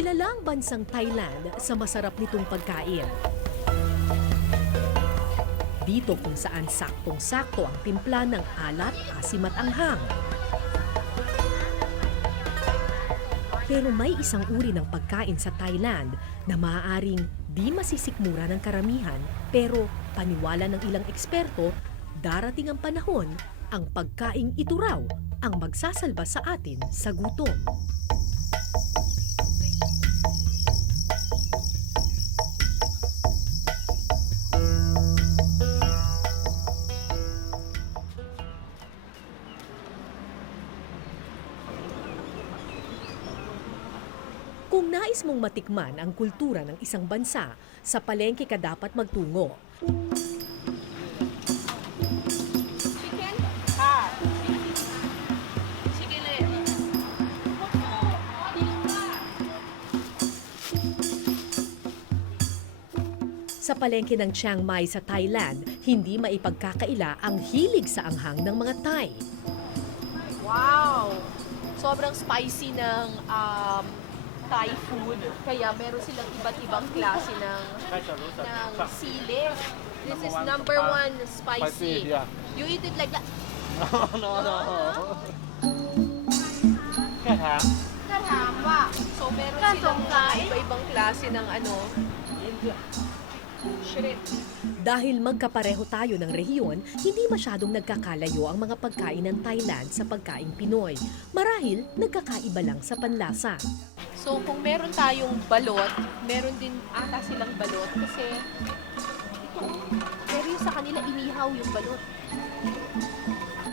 Kilalang bansang Thailand sa masarap nitong pagkain. Dito kung saan saktong-sakto ang timpla ng alat, asim at anghang. Pero may isang uri ng pagkain sa Thailand na maaaring di masisikmura ng karamihan, pero paniwala ng ilang eksperto, darating ang panahon, ang pagkaing ito raw ang magsasalba sa atin sa gutom. Kung nais mong matikman ang kultura ng isang bansa, sa palengke ka dapat magtungo. Chicken? Ha. Chicken ulit. Sa palengke ng Chiang Mai sa Thailand, hindi maipagkakaila ang hilig sa anghang ng mga Thai. Wow! Sobrang spicy ng Thai food. Kaya meron silang iba't ibang klase ng sili. This is number one spicy. yeah. You eat it like that. no. แค่ถาม Karama. So meron silang iba-ibang klase ng shrimp. Dahil magkapareho tayo ng rehiyon, hindi masyadong nagkakalayo ang mga pagkain ng Thailand sa pagkaing Pinoy. Marahil nagkakaiba lang sa panlasa. So kung meron tayong balot, meron din ata silang balot kasi pero yung sa kanila inihaw yung balot.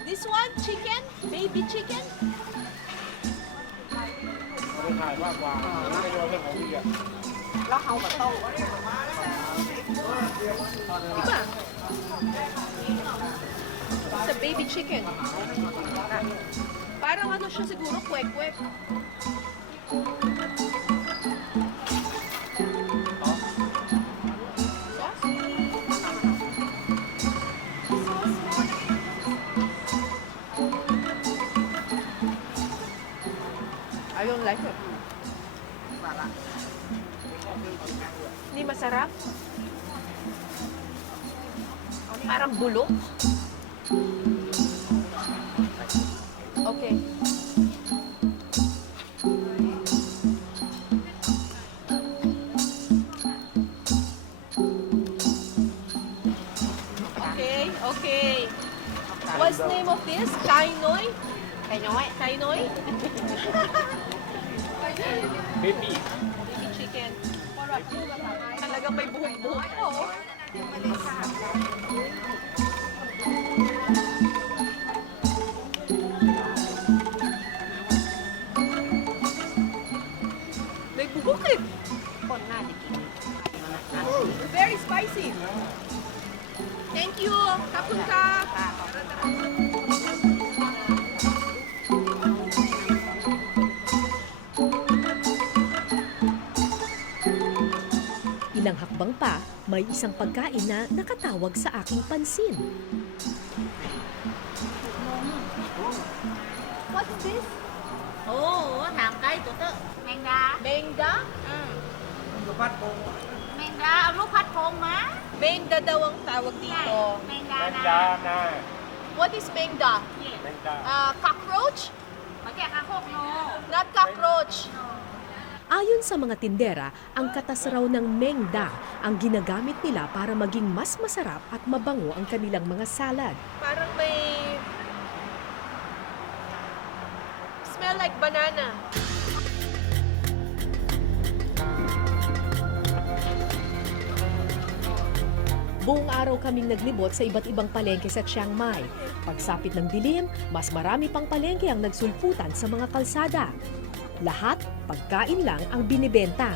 This one, chicken? Baby chicken? ไม่ถ่ายมากกว่าไม่ได้ว่าเรื่องของพี่อะ Diba? Sa baby chicken. Parang siya siguro, kwek-kwek. I don't like it. Hindi masarap. Parang bulok. Okay. Okay. What's the name of this? Kai Noi? Kai Noi? เบบี้ Baby chicken. Talagang may buhok-buhok. Oo. May buhok eh. Very spicy. Thank you. Kapun ka. Ilang hakbang pa, may isang pagkain na nakatawag sa aking pansin. What's this? โอ้ถามใกล้ตัวเตอะแมงดา Mengda? แมงดาเอาลูกพัดพงมา Mengda daw ang tawag ใช่ dito. แมงดา แมง นะ ดานา What is Mengda? แมงดา Cockroach? เขาแจกอาโคกโน Not cockroach. Ayon sa mga tindera, ang katas raw ng mengda ang ginagamit nila para maging mas masarap at mabango ang kanilang mga salad. Parang may smell like banana. Buong araw kaming naglibot sa iba't ibang palengke sa Chiang Mai. Pagsapit ng dilim, mas marami pang palengke ang nagsulputan sa mga kalsada. Lahat, pagkain lang ang binibenta.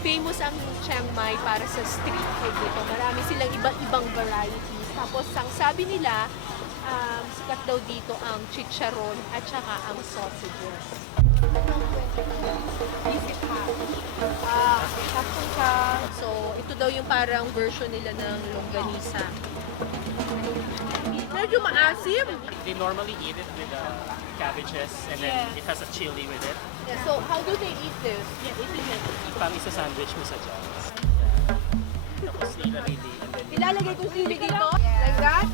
Famous ang Chiang Mai para sa street food dito. Marami silang iba-ibang varieties. Tapos ang sabi nila, sikat daw dito ang chicharon at saka ang sausages. So, ito daw yung parang version nila ng longganisa. Medyo maasim. They normally eat it with cabbages, and then Yeah. it has a chili with it. Yeah, so how do they eat this? Pang isa sandwich mo sa dyan. Tapos ilalagay and then Ilalagay ko sili dito? Like that?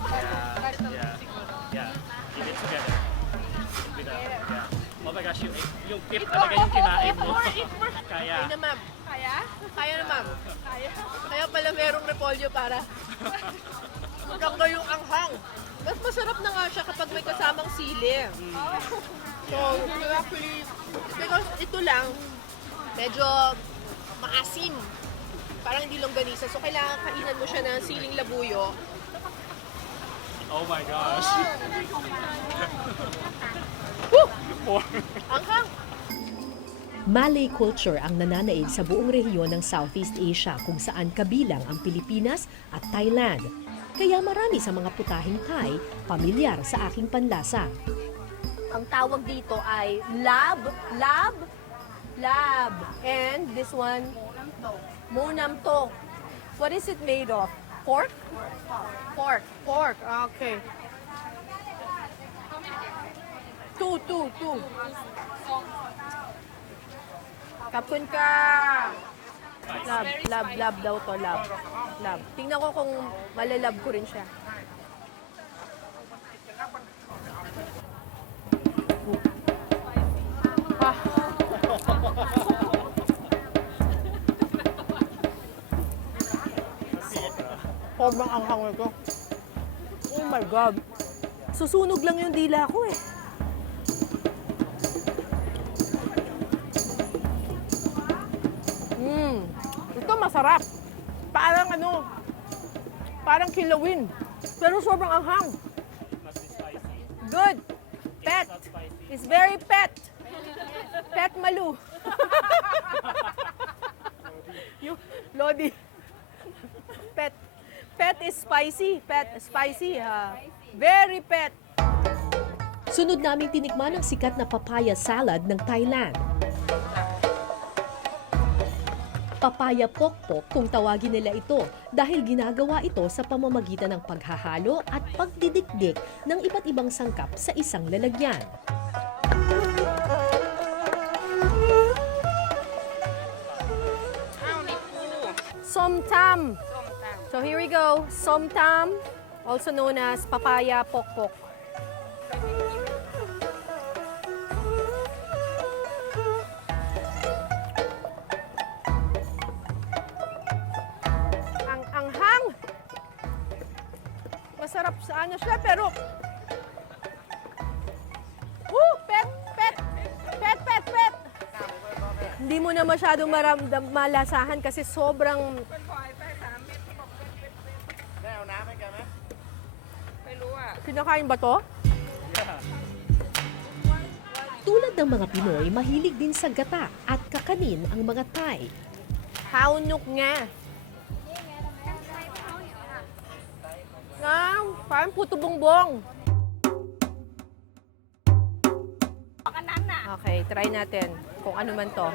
yeah. Give it together. Oh my gosh, yung tip talaga yung kinain mo. Kaya. Kaya na, ma'am. Kaya? Kaya na, ma'am. Kaya? Kaya pala merong repolyo para maganda yung anghang. Mas masarap na nga siya kapag may kasamang sili. So, actually, because ito lang, medyo maasim. Parang hindi longganisa. So, kailangan kainan mo siya ng siling labuyo. Oh my gosh. Woo! Anghang! Malay culture ang nananaig sa buong rehiyon ng Southeast Asia kung saan kabilang ang Pilipinas at Thailand. Kaya marami sa mga putahing Thai pamilyar sa aking panlasa. Ang tawag dito ay lab. And this one, monam to. What is it made of? Pork? Pork. Okay. Two. Kapun ka. Lab daw to, lab. Tingnan ko kung malalab ko rin siya. Sobrang anghang nito. Oh my God. Susunog lang yung dila ko eh. Ito masarap. Parang kilawin. Pero sobrang anghang. Good. Pet. It's very pet. Pet malu. Yung Lodi. Pet is spicy. Ha. Very pet. Sunod naming tinikman ang sikat na papaya salad ng Thailand. Papaya pokpok kung tawagin nila ito dahil ginagawa ito sa pamamagitan ng paghahalo at pagdidikdik ng iba't ibang sangkap sa isang lalagyan. Somtam. So here we go. Somtam, also known as papaya pokpok. Ang anghang. Masarap sa ano siya, pero pet. Hindi mo na masyadong malasahan kasi sobrang kinakain ba to? Tulad ng mga Pinoy, mahilig din sa gata at kakanin ang mga Thai. Haunok nga. Parang puto bongbong. Okay, try natin kung ano man to.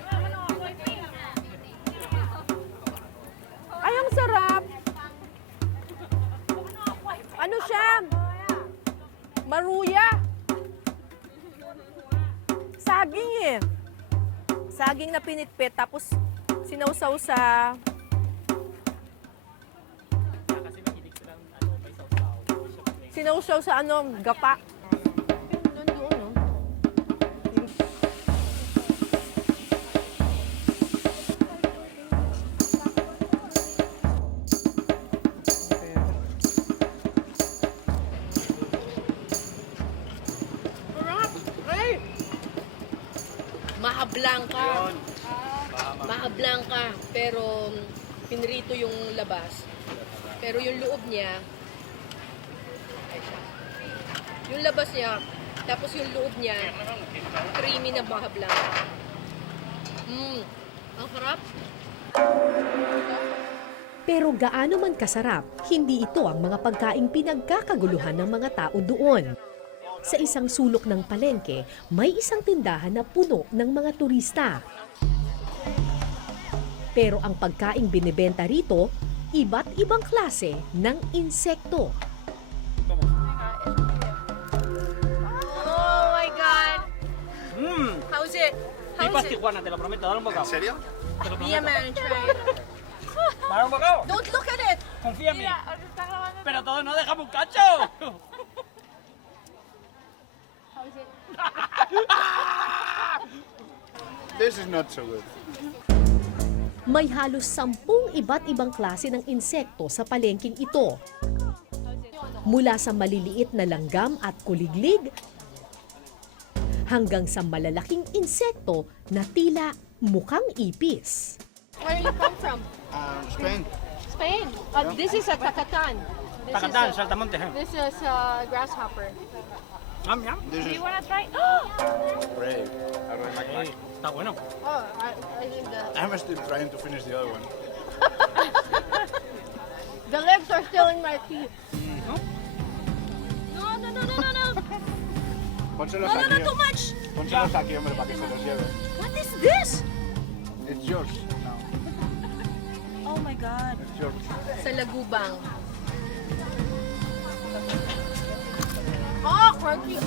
Ay, ang sarap! Ano siya? Maruya. Saging eh. Saging na pinitpit tapos sinawsaw sa sinawsaw sa gapa. Nandoon, no? Mahablangka, pero pinrito yung labas. Pero yung loob niya, yung labas niya, tapos yung loob niya, creamy na mahablangka. Ang sarap. Pero gaano man kasarap, hindi ito ang mga pagkaing pinagkakaguluhan ng mga tao doon. Sa isang sulok ng palengke, may isang tindahan na puno ng mga turista. Pero ang pagkaing binibenta rito, iba't ibang klase ng insekto. Oh my God! How is it? Tijuana, te lo prometo, dale un bocado. ¿En serio? Te lo Yeah, prometo. man, try it. Dale un bocado. Don't look at it! Confía en mí. Mira, os está grabando. Pero todo no dejamos un cacho. How is it? This is not so good. May halos 10 iba't ibang klase ng insekto sa palengking ito. Mula sa maliliit na langgam at kuliglig, hanggang sa malalaking insekto na tila mukhang ipis. Where you come from? Spain. Spain. This is a tacatan. Tacatán, saltamontes. This is a grasshopper. Yum, yum. This Do is you wanna try? brave. I really like Ey, está bueno. Oh, I think I'm still trying to finish the other one. the legs are still in my teeth. No, no, no, no, no, no. Pónselos No, no, aquí. no, too much. Pónselos aquí, hombre, para que se los lleve. What is this? It's yours now. Oh my God. It's yours. Sa lagubang. Oh, crunchy.